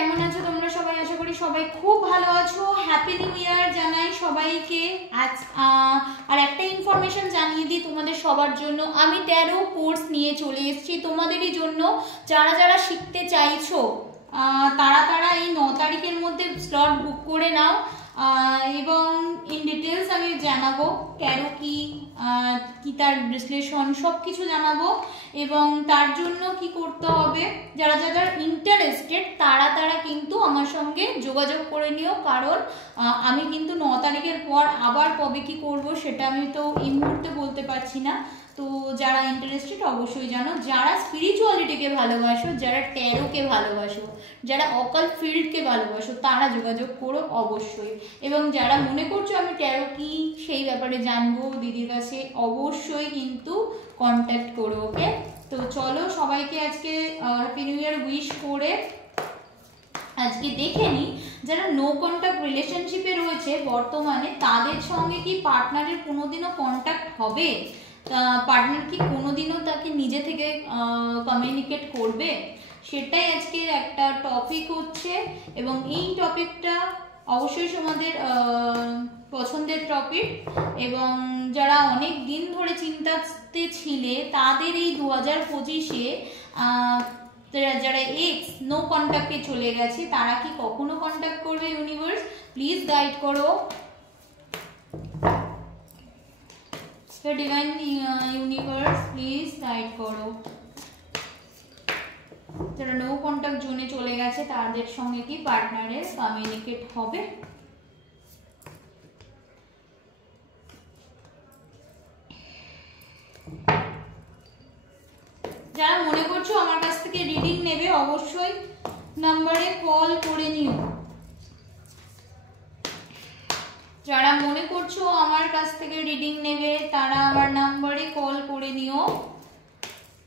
কেমন আছো তোমরা সবাই? আশা করি সবাই খুব ভালো আছো। হ্যাপি নিউ ইয়ার জানাই সবাইকে। আজ আর একটা ইনফরমেশন জানিয়ে দিই তোমাদের সবার জন্য, আমি 13 কোর্স নিয়ে চলে এসেছি তোমাদেরই জন্য। যারা যারা শিখতে চাইছো তারা এই 9 তারিখের মধ্যে স্লট বুক করে নাও, এবং ইন ডিটেলস আমি জানাবো ক্যারো কি তার বিশ্লেষণ সব কিছু জানাবো, এবং তার জন্য কি করতে হবে যারা যারা ইন্টারেস্টেড তারা কিন্তু আমার সঙ্গে যোগাযোগ করে নিও। কারণ আমি কিন্তু 9 তারিখের পর আবার কবে কি করব সেটা আমি তো এই মুহূর্তে বলতে পারছি না। তো যারা ইন্টারেস্টেড অবশ্যই জানো, যারা স্পিরিচুয়ালিটিকে ভালোবাসো, যারা ট্যারোকে ভালোবাসো, যারা অকাল্ট ফিল্ডকে ভালোবাসো তারা যোগাযোগ করো অবশ্যই। এবং যারা মনে করছো আমি ট্যারো কি সেই ব্যাপারে জানবো দিদির কাছে, অবশ্যই কিন্তু কন্ট্যাক্ট করো। ওকে, তো চলো সবাইকে আজকে হ্যাপি নিউ ইয়ার উইশ করে আজকে দেখে নিই যারা নো কন্ট্যাক্ট রিলেশনশিপে রয়েছে বর্তমানে তাদের সঙ্গে কি পার্টনারের কোনোদিনও কন্ট্যাক্ট হবে, পার্টনার কি কোনোদিনও তাকে নিজে থেকে কমিউনিকেট করবে, সেটাই আজকের একটা টপিক হচ্ছে। এবং এই টপিকটা অবশ্যই তোমাদের পছন্দের টপিক, এবং যারা অনেক দিন ধরে চিন্তাতে ছিলে তাদের এই 2025-এ যারা এক্স নো কন্ট্যাক্টে চলে গেছে তারা কি কখনো কন্ট্যাক্ট করবে? ইউনিভার্স প্লিজ গাইড করো, ডিভাইন ইউনিভার্স প্লিজ গাইড করো। যারা নো কন্ট্যাক্ট জোনে চলে গেছে তাদের সঙ্গে কি পার্টনারের কমিউনিকেট হবে? যারা মনে করছো আমার কাছ থেকে রিডিং নেবে অবশ্যই নাম্বারে কল করে নিও। যারা মনে করছো আমার কাছ থেকে রিডিং নেবে তারা আমার নাম্বারে কল করে নিও,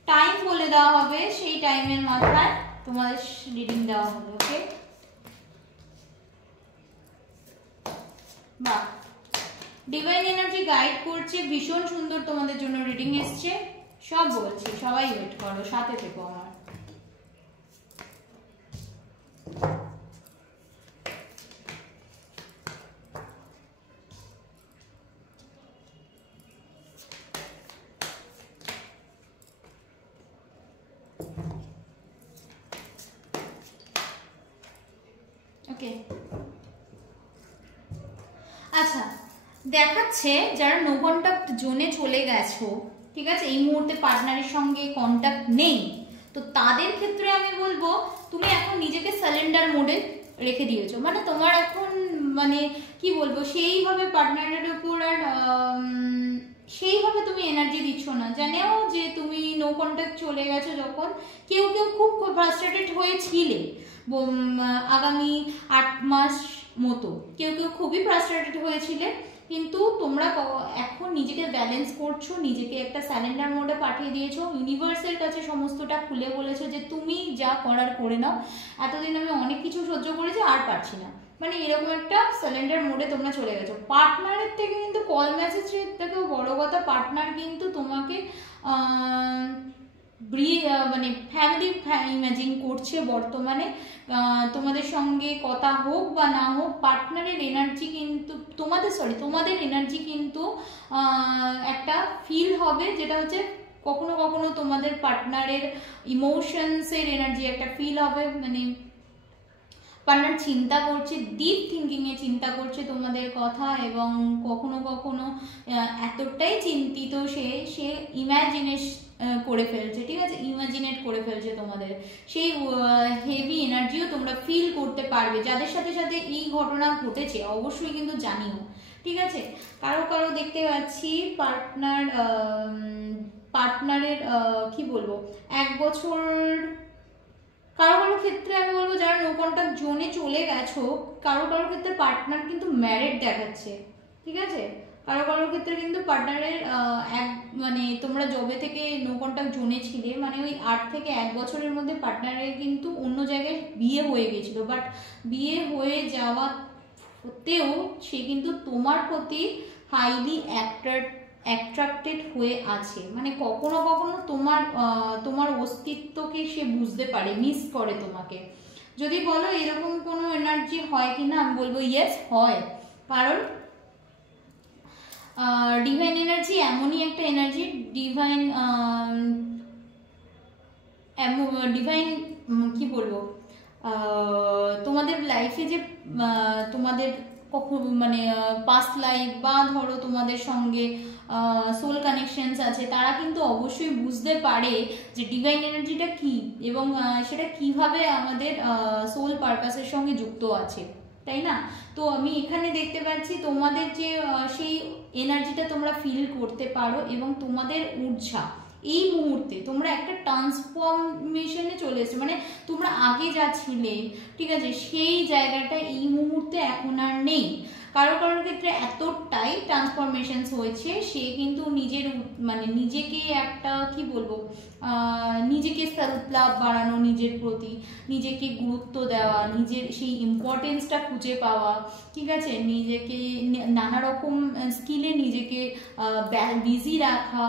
টাইম বলে দেওয়া হবে, সেই টাইমের মাথায় তোমাদের রিডিং দেওয়া হবে। ওকে, বাহ, ডিভাইন এনার্জি গাইড করছে, ভীষণ সুন্দর তোমাদের জন্য রিডিং এসছে। সব বলছি, সবাই ওয়েট করো, সাথে থেকো আমার। ওকে, আচ্ছা, দেখাচ্ছে যারা নো কন্ট্যাক্ট জোনে চলে গেছো, ঠিক আছে, এই মুহূর্তে পার্টনারের সঙ্গে কন্ট্যাক্ট নেই, তো তাদের ক্ষেত্রে আমি বলবো তুমি এখন নিজেকে সারেন্ডার মোডে রেখে দিয়েছো। মানে তোমার এখন মানে কি বলবো, সেইভাবে পার্টনারের উপর আর সেইভাবে তুমি এনার্জি দিচ্ছ না। জানেও যে তুমি নো কন্ট্যাক্ট চলে গেছো যখন, কেউ খুব ফ্রাস্ট্রেটেড হয়েছিলে আগামী 8 মাস মতো, কেউ খুবই ফ্রাস্ট্রেটেড হয়েছিলে, কিন্তু তোমরা এখন নিজেকে ব্যালেন্স করছো, নিজেকে একটা সারেন্ডার মোডে পাঠিয়ে দিয়েছো, ইউনিভার্সের কাছে সমস্তটা খুলে বলেছো যে তুমি যা করার করে নাও, এতদিন আমি অনেক কিছু সহ্য করেছি আর পারছি না, মানে এরকম একটা সারেন্ডার মোডে তোমরা চলে গেছো। পার্টনারের থেকে কিন্তু কল মেসেজের থেকেও বড় কথা, পার্টনার কিন্তু তোমাকে মানে ফ্যামিলি ইমাজিন করছে বর্তমানে। তোমাদের সঙ্গে কথা হোক বা না হোক, পার্টনারের এনার্জি কিন্তু তোমাদের এনার্জি কিন্তু একটা ফিল হবে, যেটা হচ্ছে কখনো কখনো তোমাদের পার্টনারের ইমোশনসের এনার্জি একটা ফিল হবে। মানে পার্টনার চিন্তা করছে, ডিপ থিঙ্কিংয়ে চিন্তা করছে তোমাদের কথা, এবং কখনো কখনো এতটাই চিন্তিত সে ইম্যাজিনেশ করে ফেলছে, ঠিক আছে, ইমাজিনেট করে ফেলছে তোমাদের, সেই হেভি এনার্জিও তোমরা ফিল করতে পারবে। যাদের সাথে সাথে এই ঘটনা ঘটেছে অবশ্যই কিন্তু জানিও, ঠিক আছে। কারো দেখতে পাচ্ছি পার্টনারের কি বলবো 1 বছর, কারো ক্ষেত্রে আমি বলবো যারা নো কন্ট্যাক্ট জোনে চলে গেছো, কারো ক্ষেত্রে পার্টনার কিন্তু ম্যারিড দেখাচ্ছে, ঠিক আছে। কারো ক্ষেত্রে কিন্তু পার্টনারের মানে তোমরা জবে থেকে নো কন্ট্যাক্ট জোনে ছিলে, মানে ওই 8 থেকে 1 বছরের মধ্যে পার্টনারের কিন্তু অন্য জায়গায় বিয়ে হয়ে গেছিল, বাট বিয়ে হয়ে যাওয়াতেও সে কিন্তু তোমার প্রতি হাইলি অ্যাট্রাক্টেড হয়ে আছে। মানে কখনো কখনো তোমার অস্তিত্বকে সে বুঝতে পারে, মিস করে তোমাকে। যদি বলো এরকম কোনো এনার্জি হয় কিনা, আমি বলবো ইয়েস হয়। কারণ ডিভাইন এনার্জি এমনই একটা এনার্জি, ডিভাইন ডিভাইন কি বলবো, তোমাদের লাইফে যে তোমাদের কখন মানে পাস্ট লাইফ বা ধরো তোমাদের সঙ্গে সোল কানেকশনস আছে, তারা কিন্তু অবশ্যই বুঝতে পারে যে ডিভাইন এনার্জিটা কি এবং সেটা কিভাবে আমাদের সোল পারপাসের সঙ্গে যুক্ত আছে, তাই না? তো আমি এখানে দেখতে পাচ্ছি তোমাদের যে সেই এনার্জিটা তোমরা ফিল করতে পারো এবং তোমাদের ঊর্জা এই মুহূর্তে তোমরা একটা ট্রান্সফরমেশনে চলে এসেছো, মানে তোমরা আগে যা ছিলে, ঠিক আছে, সেই জায়গাটা এই মুহূর্তে এখন আর নেই। কারো কারোর ক্ষেত্রে এতটাই ট্রান্সফরমেশনস হয়েছে, সে কিন্তু নিজের মানে নিজেকে একটা কি বলবো, নিজেকে সেলফ লাভ বাড়ানো, নিজের প্রতি নিজেকে গুরুত্ব দেওয়া, নিজের সেই ইম্পর্টেন্সটা খুঁজে পাওয়া, ঠিক আছে, নিজেকে নানা রকম স্কিলে নিজেকে বিজি রাখা,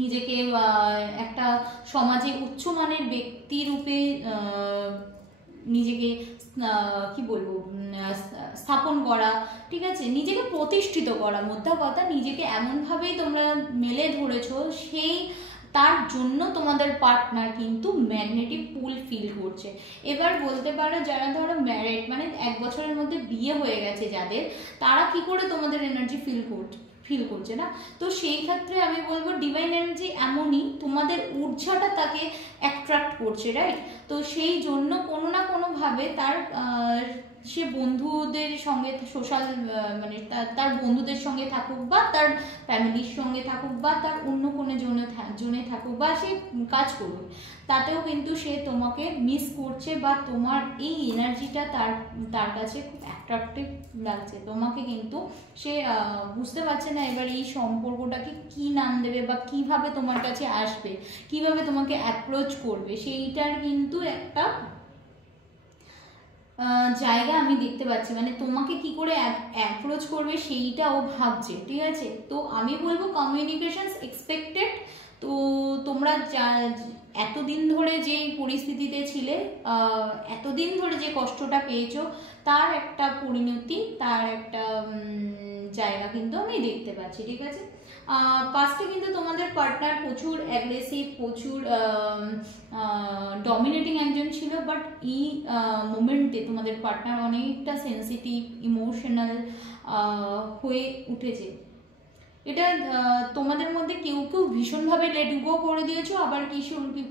নিজেকে একটা সমাজে উচ্চমানের ব্যক্তি রূপে নিজেকে কি বলবো স্থাপন করা, ঠিক আছে, নিজেকে প্রতিষ্ঠিত করা, মোদ্দা কথা নিজেকে এমনভাবেই তোমরা মেলে ধরেছো, সেই তার জন্য তোমাদের পার্টনার কিন্তু ম্যাগনেটিক পুল ফিল করছে। এবার বলতে পারো যারা ধরো ম্যারিড, মানে 1 বছরের মধ্যে বিয়ে হয়ে গেছে যাদের, তারা কি করে তোমাদের এনার্জি ফিল করছে না? তো সেই ক্ষেত্রে আমি বলবো ডিভাইন এনার্জি এমনই, তোমাদের ঊর্জাটা তাকে অ্যাট্রাক্ট করছে, রাইট? তো সেই জন্য কোনো না কোনোভাবে তার সে বন্ধুদের সঙ্গে সোশ্যাল মানে তার বন্ধুদের সঙ্গে থাকুক বা তার ফ্যামিলির সঙ্গে থাকুক বা তার অন্য কোনো জনে থাকুক বা সে কাজ করুক, তাতেও কিন্তু সে তোমাকে মিস করছে বা তোমার এই এনার্জিটা তার কাছে খুব অ্যাট্রাক্টিভ লাগছে তোমাকে, কিন্তু সে বুঝতে পারছে না এবার এই সম্পর্কটাকে কি নাম দেবে বা কিভাবে তোমার কাছে আসবে, কিভাবে তোমাকে অ্যাপ্রোচ করবে, সেইটার কিন্তু একটা জায়গা আমি দেখতে পাচ্ছি, মানে তোমাকে কি করে অ্যাপ্রোচ করবে সেইটা ও ভাবছে, ঠিক আছে? তো আমি বলবো কমিউনিকেশনস এক্সপেক্টেড। তো তোমরা এতদিন ধরে যে পরিস্থিতিতে ছিলে, এতদিন ধরে যে কষ্টটা পেয়েছো, তার একটা পরিণতি, তার একটা জায়গা কিন্তু আমি দেখতে পাচ্ছি, ঠিক আছে? পাস্টে কিন্তু তোমাদের পার্টনার প্রচুর অ্যাগ্রেসিভ, প্রচুর ডমিনেটিং একজন ছিল, বাট এই মোমেন্টে তোমাদের পার্টনার অনেকটা সেন্সিটিভ, ইমোশনাল হয়ে উঠেছে। এটা তোমাদের মধ্যে কেউ কেউ ভীষণভাবে লেট গো করে দিয়েছো, আবার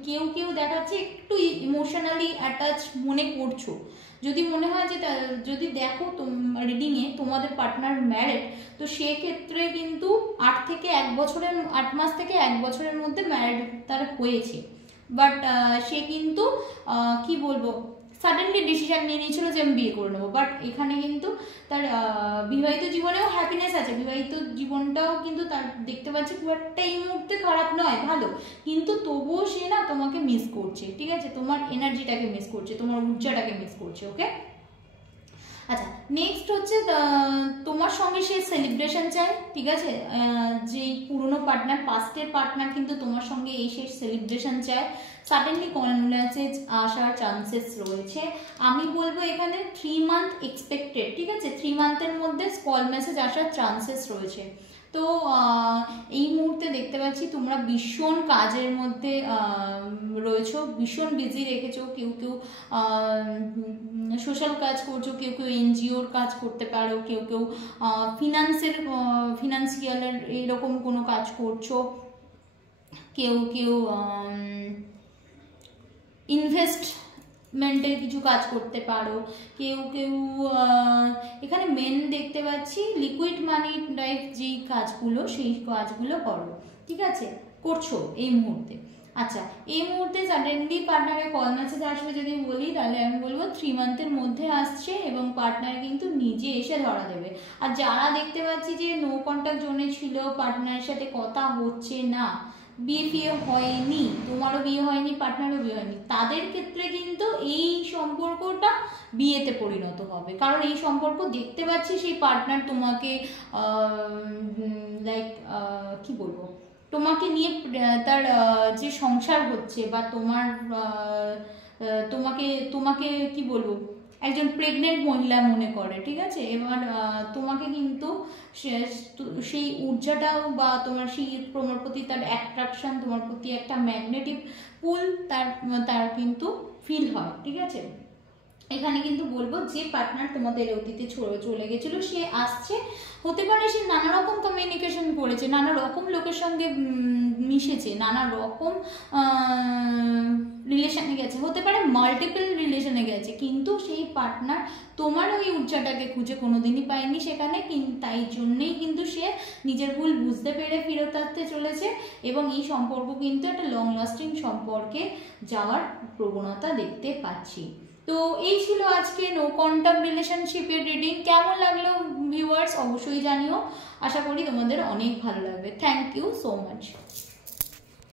কেউ কেউ দেখাচ্ছে একটু ইমোশনালি অ্যাটাচ মনে করছো। যদি মনে হয় যে যদি দেখো রিডিংয়ে তোমাদের পার্টনার ম্যারিড, তো সেক্ষেত্রে কিন্তু 8 মাস থেকে 1 বছরের মধ্যে ম্যারিড তার হয়েছে, বাট সে কিন্তু কি বলবো সাডেনলি ডিসিশন নিয়ে নিয়েছিল যে আমি বিয়ে করে নেবো, বাট এখানে কিন্তু তার বিবাহিত জীবনেও হ্যাপিনেস আছে, বিবাহিত জীবনটাও কিন্তু তার দেখতে পাচ্ছি খুব একটা এই মুহূর্তে খারাপ নয়, ভালো, কিন্তু তবুও সে না তোমাকে মিস করছে, ঠিক আছে, তোমার এনার্জিটাকে মিস করছে, তোমার ঊর্জাটাকে মিস করছে, ওকে? আচ্ছা, নেক্সট হচ্ছে তোমার সঙ্গে সে সেলিব্রেশন চাই, ঠিক আছে, যে পুরনো পার্টনার, পাস্টের পার্টনার কিন্তু তোমার সঙ্গে এই শেষ সেলিব্রেশন চায়, সাডেনলি কল মেসেজ আসার চান্সেস রয়েছে। আমি বলবো এখানে 3 মান্থ এক্সপেক্টেড, ঠিক আছে, 3 মান্থের মধ্যে কল মেসেজ আসার চান্সেস রয়েছে। তো এই মুহূর্তে দেখতে পাচ্ছি তোমরা ভীষণ কাজের মধ্যে রয়েছো, ভীষণ বিজি রেখেছো, কেউ কেউ সোশ্যাল কাজ করছো, কেউ কেউ এনজিওর কাজ করতে পারো, কেউ কেউ ফিনান্সিয়ালের এরকম কোনো কাজ করছো, কেউ কেউ ইনভেস্টমেন্টের কিছু কাজ করতে পারো, কেউ কেউ এখানে মেন দেখতে পাচ্ছি লিকুইড মানি টাইপ যেই কাজগুলো, সেই কাজগুলো করো, ঠিক আছে, করছো এই মুহূর্তে। আচ্ছা, এই মুহূর্তে সাডেনলি পার্টনারের কল মেসেজ আসবে যদি বলি, তাহলে আমি বলবো 3 মান্থের মধ্যে আসছে এবং পার্টনার কিন্তু নিজে এসে ধরা দেবে। আর যারা দেখতে পাচ্ছি যে নো কন্ট্যাক্ট জোনে ছিল, পার্টনারের সাথে কথা হচ্ছে না, বিয়ে ফিয়ে হয়নি, তোমারও বিয়ে হয়নি, পার্টনারও বিয়ে হয়নি, তাদের ক্ষেত্রে কিন্তু এই সম্পর্কটা বিয়েতে পরিণত হবে, কারণ এই সম্পর্ক দেখতে পাচ্ছি সেই পার্টনার তোমাকে লাইক কি বলবো, তোমাকে নিয়ে তার যে সংসার হচ্ছে বা তোমার তোমাকে তোমাকে কি বলবো, একজন প্রেগনেন্ট মহিলা মনে করে, ঠিক আছে। এবার তোমাকে কিন্তু সেই ঊর্জাটাও বা তোমার সেই তোমার প্রতি তার অ্যাট্রাকশন, তোমার প্রতি একটা ম্যাগনেটিক পুল তার কিন্তু ফিল হয়, ঠিক আছে। এখানে কিন্তু বলবো যে পার্টনার তোমাদের অতীতে চলে গেছিলো সে আসছে, হতে পারে সে নানা রকম কমিউনিকেশন করেছে, নানা রকম লোকের সঙ্গে মিশেছে, নানা রকম রিলেশনে গেছে, হতে পারে মাল্টিপল রিলেশনে গেছে, কিন্তু সেই পার্টনার তোমার ওই ঊর্জাটাকে খুঁজে কোনোদিনই পায়নি সেখানে, তাই জন্যেই কিন্তু সে নিজের ভুল বুঝতে পেরে ফেরত আসতে চলেছে, এবং এই সম্পর্ক কিন্তু একটা লং লাস্টিং সম্পর্কে যাওয়ার প্রবণতা দেখতে পাচ্ছি। তো এই ছিল আজকে নো কন্টাক্ট রিলেশনশিপের রিডিং। কেমন লাগলো ভিউয়ার্স অবশ্যই জানিও, আশা করি তোমাদের অনেক ভালো লাগবে। Thank you so much.